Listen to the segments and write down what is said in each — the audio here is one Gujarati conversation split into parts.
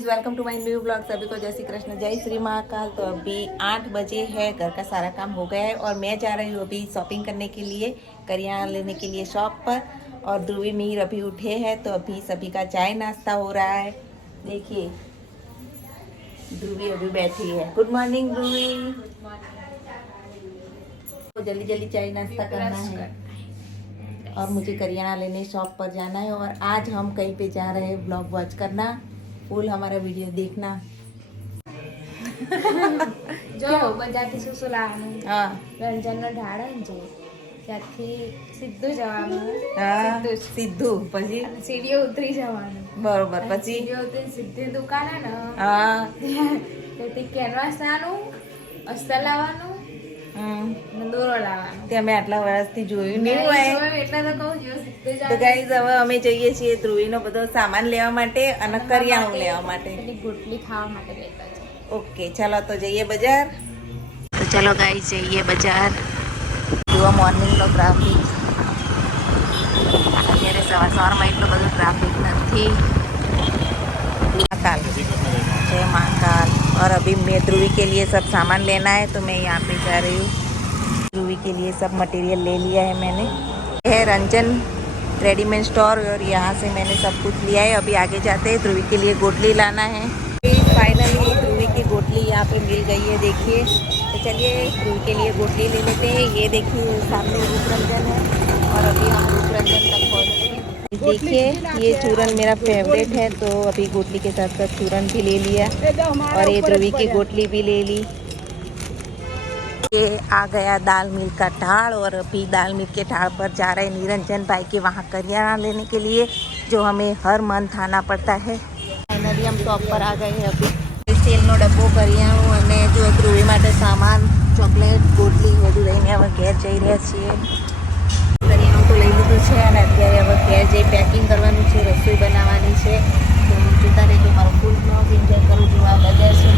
Welcome to my new blog. सभी को जय श्री कृष्ण, जय श्री महाकाल। तो अभी 8 बजे है, घर का सारा काम हो गया है और मैं जा रही हूँ अभी शॉपिंग करने के लिए, करियाना लेने के लिए शॉप पर। और ध्रुवी मीर अभी उठे हैं तो अभी सभी का चाय नाश्ता हो रहा है। देखिए ध्रुवी अभी बैठी है। गुड मॉर्निंग ध्रुवी। तो जल्दी जल्दी चाय नाश्ता करना है और मुझे करियाना लेने शॉप पर जाना है। और आज हम कहीं पे जा रहे हैं, ब्लॉग वॉच करना, फुल हमारा वीडियो देखना। જો બજારથી શું શું લાવવાનું હા રંજનનો ઢાળ જ છે ત્યાંથી સીધું જવાનું હા સીધું પછી અને સીડીઓ ઉતરી જવાનું બરોબર પછી સીડીઓ ઉતરીને સીધી દુકાન હે ને હા ત્યાંથી કેનવાસ લાવવાનું, અસ્તર લાવવાનું અને દોરો લાવવાનું. તે અમે આટલા વર્ષથી જોયું નહીં હોય. એટલે તો કહું છું સીધું તો ગાઈઝ હવે અમે જઈએ છીએ ધ્રુવીનો બધો સામાન લેવા માટે અને કરિયાણું લેવા માટે. પેલી ગુટલી ખાવા માટે લેતા છે. ઓકે ચાલો તો જઈએ બજાર. તો ચાલો ગાઈઝ જઈએ બજાર. જુઓ મોર્નિંગનો ટ્રાફિક. અત્યારે સવારમાં એટલો બધો ટ્રાફિક નથી. महाकाल, जय महाकाल। और अभी मैं ध्रुवी के लिए सब सामान लेना है तो मैं यहाँ पे जा रही हूँ। ध्रुवी के लिए सब मटेरियल ले लिया है मैंने। यह है रंजन रेडीमेड स्टोर और यहाँ से मैंने सब कुछ लिया है। अभी आगे जाते हैं, ध्रुवी के लिए गोटली लाना है। फाइनली ध्रुवी की गोटली यहाँ पे मिल गई है, देखिए। तो चलिए ध्रुवी के लिए गोटली ले लेते हैं। ये देखिए सामने रूप रंजन है और अभी हम रूप रंजन तक पहुँचे हैं। देखिए ये चूरन मेरा फेवरेट है तो अभी गोटली के साथ साथ चूरन भी ले लिया और ये ध्रुवी की गोटली भी ले ली। ये आ गया दाल मिल का ढाल और अभी दाल मिल के ढाल पर जा रहे हैं निरंजन भाई के वहाँ करियाना लेने के लिए, जो हमें हर मंथ आना पड़ता है। फाइनली हम शॉप पर आ गए हैं। अभी તેલનો ડબ્બો કરિયાણું અને જો ધ્રુવી માટે સામાન, ચોકલેટ, ગોટલી બધું લઈને હવે ઘેર જઈ રહ્યા છીએ. કરિયાણું તો લઈ લીધું છે અને અત્યારે હવે ઘેર જઈ પેકિંગ કરવાનું છે, રસોઈ બનાવવાની છે. તો જોતા રહેજો મારો ફૂલ બ્લોગ, એન્જોય કરું છું. આ બજાર છે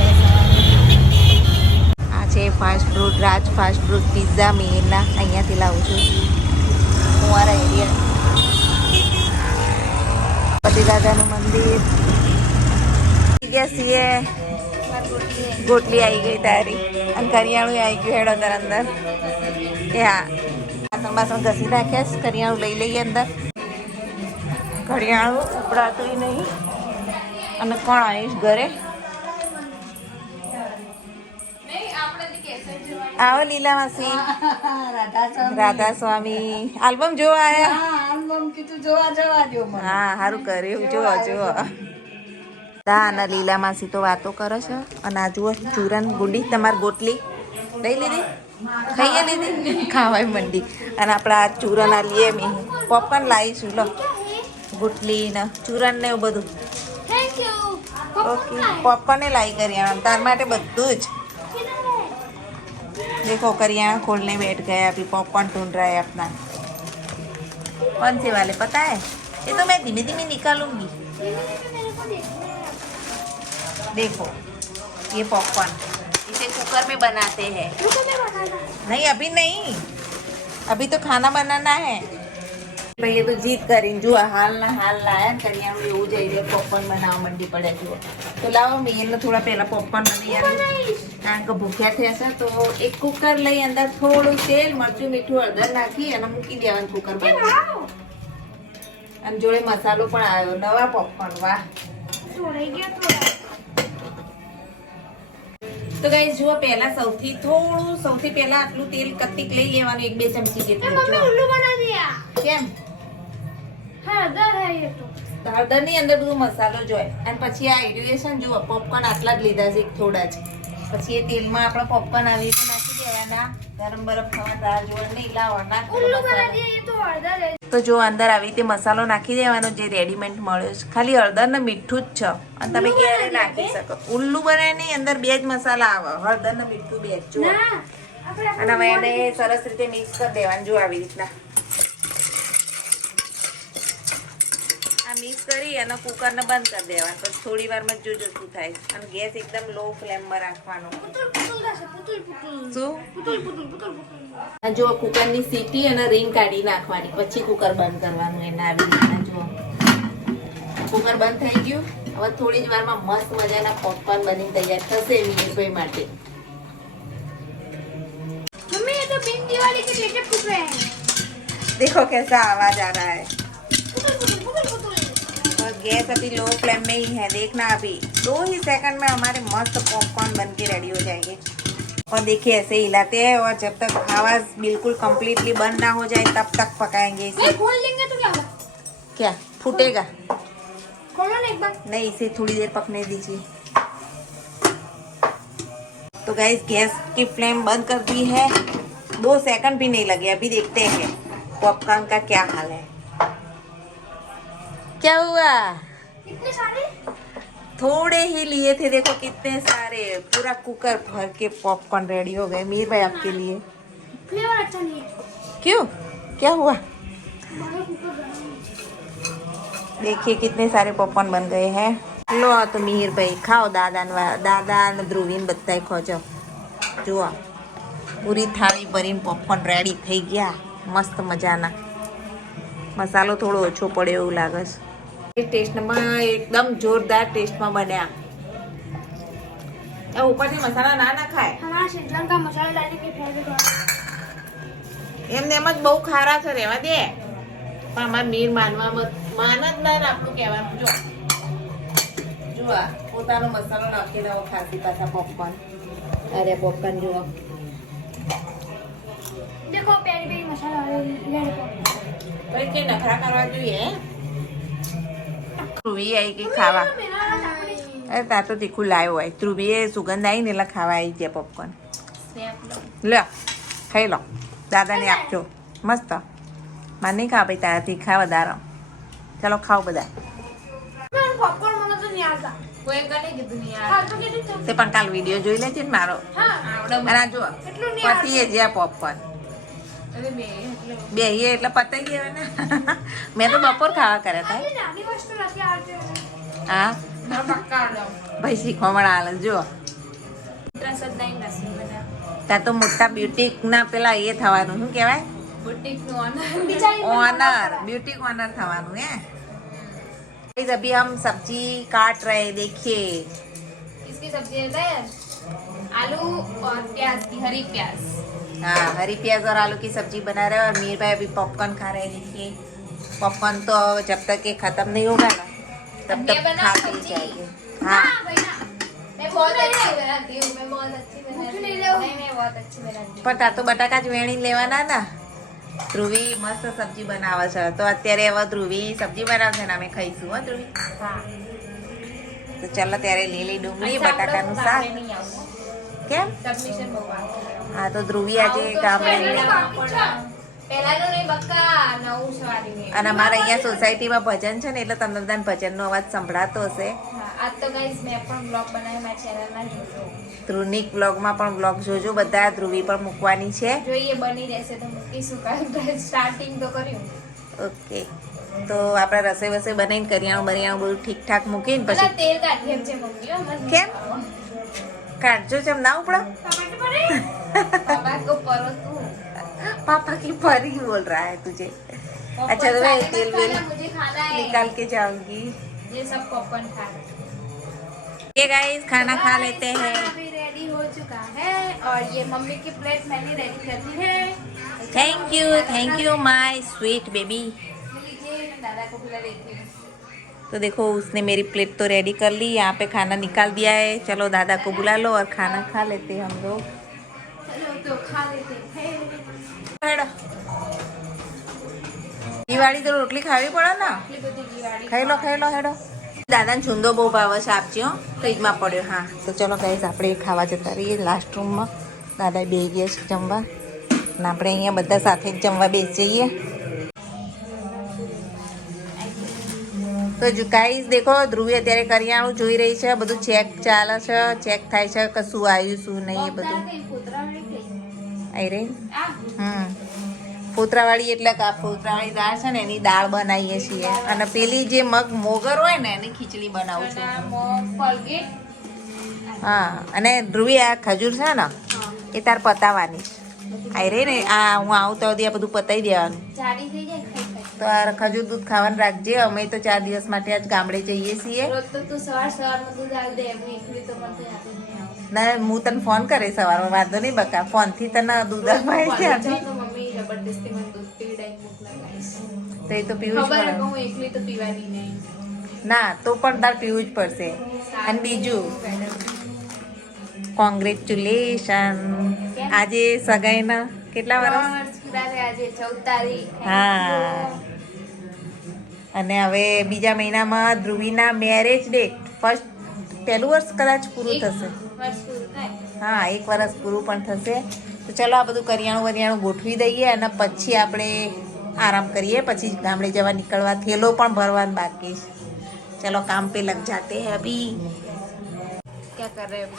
આ છે ફાસ્ટ ફૂડ, રાજ ફાસ્ટ ફૂડ પિઝા મેરના, અહીંયાથી લાવું છું હું મારા એરિયા. પતિ દાદાનું મંદિર ગયા છીએ. ગોટલી આવી ગઈ તારી અને કરિયાણું આવી ગયું. હેડ અંદર અંદર એ હા વાસણ બાસણ ઘસી નાખ્યા છે. કરિયાણું લઈ લઈએ અંદર. કરિયાણું ઉપડાતું નહીં. અને કોણ આવીશ ઘરે? આવો લીલા માસી. રાધા સ્વામી આલ્બમ જોવા આયા? હા સારું કર્યું. જોવા જોવા દા અને લીલા માસી તો વાતો કરે છે. અને આ જુઓ ચૂરન ગુંડી, તમારી ગોટલી લઈ લીધી? ખાઈએ લીધી? ખાવાય મંડી. અને આપણે આ ચૂરન આ લઈએ. મેં પોપકોર્ન લાવીશું. લો ગોટલી ને ચૂરન ને એવું બધું. ઓકે પોપકોર્ન લાવી કરિયાણા તાર માટે બધું જ. देखो करियाना खोलने बैठ गए, अभी पॉपकॉर्न ढूंढ रहा है अपना। कौन से वाले पता है? ये तो मैं धीमे धीमे निकालूंगी। देखो ये पॉपकॉर्न, इसे कुकर में बनाते हैं। नहीं अभी नहीं, अभी तो खाना बनाना है भाई. ये तो जीत કરીને જો હાલ ના હાલ લાયા કરિયાણું એવું જઈ રહ્યું. પોપકોર્ન બનાવવા મંડી પડે જુઓ. તો લાવો મેં થોડા પહેલા પોપકોર્ન બની આવ્યું કારણ કે ભૂખ્યા થયા છે. તો એક કુકર લઈ અંદર થોડું તેલ, મરચું, મીઠું, હળદર નાખી અને મૂકી દેવાનું કુકર બંધ. અને જોડે મસાલો પણ આવ્યો. નવા પોપકોર્ન, વાહ. તો ગાઈસ જુઓ પહેલા સૌથી પહેલા આટલું તેલ કત્તિક લઈ લેવાનું, 1-2 ચમચી જેટલું. કેમ? હળદર ની અંદર બધું મસાલો જોઈએ. અને પછી આ એડ્યુએશન જુઓ પોપકોર્ન આટલા જ લીધા છે, થોડા જ. પછી એ તેલમાં આપણે પોપકોર્ન આવી રીતે નાખી દેવાના. ગરમ બરફ થવા રાહ જોવા નહીં, લાવવાના. તો જો અંદર આવી રીતે મસાલો નાખી દેવાનો જે રેડીમેડ મળ્યો છે. ખાલી હળદર ને મીઠું જ છે અને તમે ક્યારે નાખી શકો. ઉલ્લું બનાવે નહીં, અંદર 2 જ મસાલા આવે, હળદર ને મીઠું 2 જ. જુઓ અને હવે એને સરસ રીતે મિક્સ કરી દેવાનું. જો આવી રીતના મિક્સ કરી અને કુકરને બંધ કરી દેવાનું. પછી થોડી વારમાં જોજો શું થાય. અને ગેસ એકદમ લો ફ્લેમમાં રાખવાનો. શું જો કુકરની સીટી અને રીંગ કાઢી નાખવાની, પછી કુકર બંધ કરવાનું. એને આવી રીતના જો કુકર બંધ થઈ ગયું. હવે થોડી જ વારમાં મસ્ત મજાના પોપકોર્ન બની તૈયાર થશે વિનેશભાઈ માટે. मम्मी ये तो पिंक दिवाली के टेटअप फूट रहे हैं. देखो कैसा आवाज आ रहा है. पुतुल. और गैस अभी लो फ्लेम में ही है. देखना अभी 2 ही सेकंड में हमारे मस्त पॉपकॉर्न बन के रेडी हो जाएंगे. और देखिए ऐसे हिलाते हैं और जब तक आवाज बिल्कुल कंप्लीटली बंद ना हो जाए तब तक पकाएंगे इसे. नहीं खोल देंगे तो क्या होगा? क्या फूटेगा? खोलो ना एक बार. नहीं, इसे थोड़ी देर पकने दीजिए. तो गाइस गैस की फ्लेम बंद कर दी है. 2 सेकंड भी नहीं लगे. अभी देखते हैं पॉपकॉर्न का क्या हाल है. क्या हुआ? इतने सारे? थोड़े ही लिए थे, देखो कितने सारे. पूरा कुकर भर के पॉपकॉर्न रेडी हो गए मीर भाई आपके लिए. फ्लेवर अच्छा नहीं है. क्यों, क्या हुआ? हमारा कुकर गरम है. देखिए कितने सारे पॉपकॉर्न बन गए हैं. लो तो મીર ભાઈ ખાઓ. દાદા અને ધ્રુવીને બધાય ખોજો. જુઓ પૂરી થાળી ભરીને પોપકોર્ન રેડી થઈ ગયા મસ્ત મજાના. મસાલો થોડો ઓછો પડ્યો એવું લાગે છે. એ ટેસ્ટમાં એકદમ જોરદાર ટેસ્ટમાં બન્યા. એ ઉપરથી મસાલા ના નાખાય. हमारा श्रीलंका मसाला डालने की फेवरेट है. એમને એમ જ બહુ ખારા છે, રહેવા દે. પણ અમારા મીર માન જ ના આપતું કહેવાનું. જો જુઓ પોતાનો મસાલો નાખીને આવો ખાસી પાછા પોપકોર્ન. અરે પોપકોર્ન જુઓ. देखो प्यारी प्यारी मसाला वाले ભાઈ કે નખરા કરવા જોઈએ. ધ્રુવી આવી ગઈ ખાવા. અરે તા તો તીખું લાવ્યો હોય. ધ્રુવીએ સુગંધ આવી ને એટલે ખાવા આવી ગયા પોપકોર્ન. લો ખાઈ લો. દાદાને આપજો મસ્ત. મારે નહીં ખાવા ભાઈ, તારાથી ખા વધારો. ચાલો ખાઓ બધા. पॉपकॉर्न मला तो नहीं आता. કોઈ કને કીધું નહીં યાર. हाँ तो कितने तो તે પણ કાલ વિડીયો જોઈ લેજે ને મારો. हाँ અને આ જુઓ પતીએ જ્યાં પોપકોર્ન અરે બે એટલે બેહીએ એટલે પતાઈ ગયા ને. મેં તો બપોર ખાવા કર્યા હતા. ये नानी वस्तु रखी आते हैं. હા ના પક્કા લો ભાઈ શીખવા હાલ જુઓ. ત્રસ જ નહીં નસી બધા ત્યાં તો મોટા બ્યુટીકના પેલા એ થવાનું શું કહેવાય? बुटीक નું ઓનર बिचारी ऑनर, ब्यूटी ऑनर थवानु है. गाइस अभी हम सब्जी काट रहे हैं. देखिए इसकी सब्जी है तैयार आलू और प्याज की हरी प्याज हाँ हरी प्याज और आलू की सब्जी बना रहे हैं. और मीर भाई अभी पॉपकॉर्न खा रहे हैं. देखिए पॉपकॉर्न तो जब तक ये खत्म नहीं होगा ना तब ये तक बना खाते ही सब्जी। जाएंगे. हाँ भैया मैं बहुत अच्छी बनाती हूँ मैं बहुत अच्छी बनाती नहीं हूँ ले नहीं मैं बहुत अच्छी बनाती हूँ પણ તા તો બટાકા જ વેણી લેવાના ના. ધ્રુવી મસ્ત સબ્જી બનાવે છે. તો અત્યારે હવે ધ્રુવી સબ્જી બનાવશે ને અમે ખાઈશું. હો ધ્રુવી. हाँ તો ચાલો ત્યારે લીલી ડુંગળી अच्छा, બટાકાનું आप लोग શાક. गाँव में नहीं आओगे કેમ? सबमिशन होगा હા તો ધ્રુવી આજે ગામડે પહેલાનું નહીં બક્કા નવું સવારી નહીં અને અમારા અહીંયા સોસાયટીમાં ભજન છે ને એટલે તમને બધાને ભજનનો અવાજ સંભળાતો હશે. હા આજ તો ગાઈસ મેં પણ બ્લોગ બનાવ્યો મારા ચેનલમાં જોજો ધ્રુનિક બ્લોગમાં પણ બ્લોગ જોજો બધા. ધ્રુવી પણ મૂકવાની છે. જોઈએ બની રહેશે તો મૂકીશું કારણ સ્ટાર્ટિંગ તો કર્યું ઓકે તો આપણે રસોઈ વસોઈ બનાવીને કરિયાણું બરિયાણું બધું ઠીકઠાક મૂકીને બધા પછી તેલ કાઢી એમ છે મમ્મી હો, મને કેમ? કાઢજો જેમ ના ઉપડો. पापा को परो तू पापा की परी बोल रहा है तुझे. अच्छा तो मैं तेल वेल मुझे खाना है निकाल के जाऊंगी. ये सब पॉपकॉर्न खा रहे ये गाइस खाना खा लेते हैं. अभी रेडी हो चुका है और ये मम्मी की प्लेट मैंने रेडी कर दी है. Thank you my sweet baby. लीजिए मैं दादा को बुला लेती हूँ तो देखो उसने मेरी प्लेट तो रेडी कर ली. यहाँ पे खाना निकाल दिया है. चलो दादा को बुला लो और खाना खा लेते हैं हम लोग. चलो तो खा लेते हैं. हेडो દિવાળી તો રોટલી ખાવી પડે ને. એટલી બધી દિવાળી ખાઈ લો હેડો. દાદાને છુંદો બહુ ભાવે છે. આપજો ફ્રીજમાં પડ્યો. હા તો ચલો ગાઈસ આપણે ખાવા જતા રહીએ લાસ્ટ રૂમમાં. દાદા બેસી ગયા છે જમવા અને આપણે અહીંયા બધા સાથે જ જમવા બેસી જઈએ. તો જો ગાઈસ દેખો ધ્રુવી અત્યારે કરિયાણું જોઈ રહી છે. બધું ચેક ચાલે છે. ચેક થાય છે કે શું આવ્યું શું નહીં એ બધું. આવી રહી ફોતરાવાળી એટલે કે આ ફોતરાવાળી દાળ છે ને એની દાળ બનાવીએ છીએ. અને પેલી જે મગ મોગર હોય ને એની ખીચડી બનાવું છું. કોલગેટ હા અને ધ્રુવી આ ખજૂર છે ને એ તાર પતાવવાની છે. આવી રહી ને આ હું આવું તો આ બધું પતાવી દેવાનું. જાડી થઈ જાય ખાઈ ખાઈ તો આ ખજૂર દૂધ ખાવાનું રાખજે. અમે તો 4 દિવસ માટે આજ ગામડે જઈએ છીએ. રોજ તો તું સવારમાં દૂધ આલ દે હું એકલી તો મને યાદ જ નહીં આવે. ના હું તને ફોન કરે સવારમાં, વાંધો નહીં બકા. ફોનથી તને દૂધ અપાય છે કોલેજ જાઉં તો મમ્મી જબરદસ્તી મને દૂધ પીવડાવીને મોકલાવે. તો એ તો પીવું જ ખબર પડે. કે હું એકલી તો પીવાની નહીં. ના તો પણ તાર પીવું જ પડશે. અને બીજું કોંગ્રેચ્યુલેશન, આજે સગાઈના કેટલા વર્ષ? 3 વર્ષ પૂરા થયા આજે 14 તારીખ. હા. અને હવે બીજા મહિનામાં ધ્રુવીના મેરેજ ડેટ, પહેલું વર્ષ કદાચ પૂરું થશે. વર્ષ પૂરું થાય. હા, 1 વર્ષ પૂરું પણ થશે. તો ચલો આ બધું કરિયાણું ગોઠવી દઈએ અને પછી આપણે આરામ કરીએ. પછી ગામડે જવા નીકળવા, થેલો પણ ભરવાનું બાકી છે. चलो काम पे लग जाते हैं अभी. क्या कर रहे हो?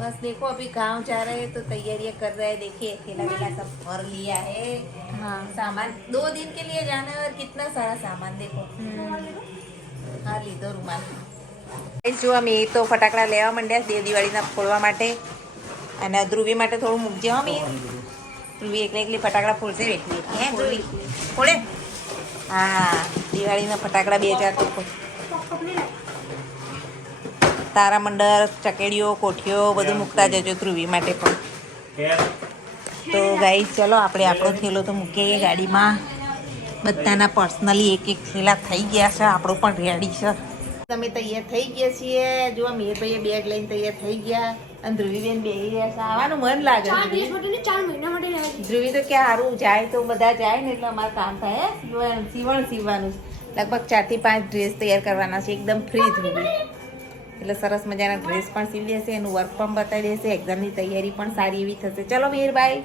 बस देखो अभी गांव जा रहे हैं तो तैयारियां कर रहे हैं. देखिए थैला वेला सब भर लिया है. हाँ, सामान 2 दिन के लिए जाना है और कितना सारा सामान देखो. हाँ લીધો રૂમાલ. જો અમે તો ફટાકડા લેવા માંડ્યા છે દિવાળીના ફોડવા માટે. અને ધ્રુવી માટે થોડું મૂકજે. હો મેં ધ્રુવી એકલી ફટાકડા ફોડશે બેઠી. હે ધ્રુવી ફોડે? હા, દિવાળીના ફટાકડા 2000 તો ફોડ. તારા મંડળ, ચકેડીઓ, કોઠીઓ બધું મૂકતા જજો ધ્રુવી માટે પણ. તો ગાઈસ ચલો આપણે આપણો થેલો તો મૂકીએ ગાડીમાં. બધાના પર્સનલી એક થેલા થઈ ગયા છે. આપણો પણ રેડી છે. તમે તૈયાર થઈ ગયા છીએ. જો મેરભાઈએ બેગ લઈને તૈયાર થઈ ગયા. અને ધ્રુવીબેન બે ગયા છે. આવવાનું મન લાગે. 4 દિવસ માટે ને 4 મહિના માટે રહેવા દે. ધ્રુવી તો ક્યાં સારું જાય તો બધા જાય ને એટલે અમારે કામ થાય. સીવવાનું લગભગ 4 થી 5 ડ્રેસ તૈયાર કરવાના છે. એકદમ ફ્રી ધ્રુવી એટલે સરસ મજાના ડ્રેસ પણ સીવી દેશે. એનું વર્ક પણ બતાવી દેશે. એક્ઝામની તૈયારી પણ સારી એવી થશે. ચલો મીરભાઈ,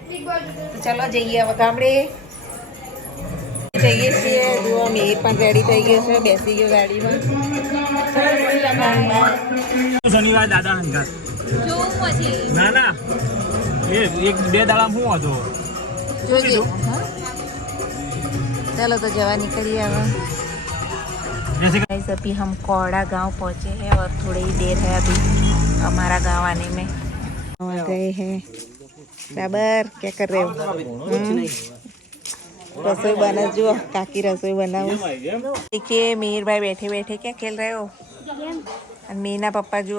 તો ચલો જઈએ હવે ગામડે. જઈએ છીએ. જુઓ મીર પણ રેડી થઈ ગયો છે, બેસી ગયો ગાડીમાં. શનિવાર દાદા હંગાત જોઉં પછી. ના એ 1-2 દાડા હું હતો જોજે. હા, चलो तो जवा निकलिए अब. अभी हम कोड़ा गांव पहुंचे हैं और थोड़ी ही देर है अभी हमारा गांव आने में. गए हैं. बराबर क्या कर रहे हो? रसोई बना जो काकी रसोई बनाओ. देखिए मीर भाई बैठे बैठे क्या खेल रहे हो? और मीना पप्पा जो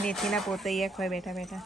मेथी ना पोते खोए बैठा बैठा